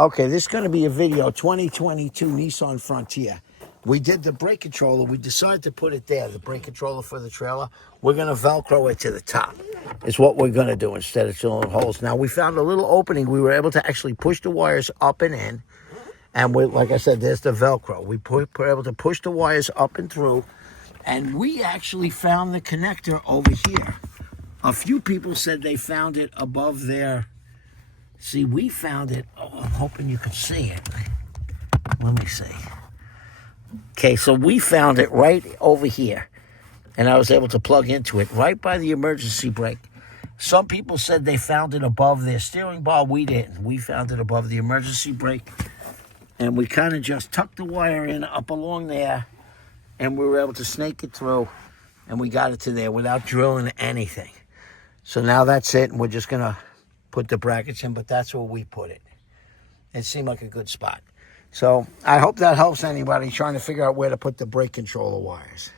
Okay, this is going to be a video, 2022 Nissan Frontier. We did the brake controller. We decided to put it there, the brake controller for the trailer. We're going to Velcro it to the top. Is what we're going to do instead of drilling holes. Now, we found a little opening. We were able to actually push the wires up and in. And we, like I said, there's the Velcro. We're able to push the wires up and through. And we actually found the connector over here. A few people said they found it above there. See, we found it. Oh, I'm hoping you can see it. Let me see. Okay, so we found it right over here. And I was able to plug into it right by the emergency brake. Some people said they found it above their steering bar. We didn't. We found it above the emergency brake. And we kind of just tucked the wire in up along there. And we were able to snake it through. And we got it to there without drilling anything. So now that's it. And we're just going to put the brackets in, but that's where we put it. It seemed like a good spot. So I hope that helps anybody trying to figure out where to put the brake controller wires.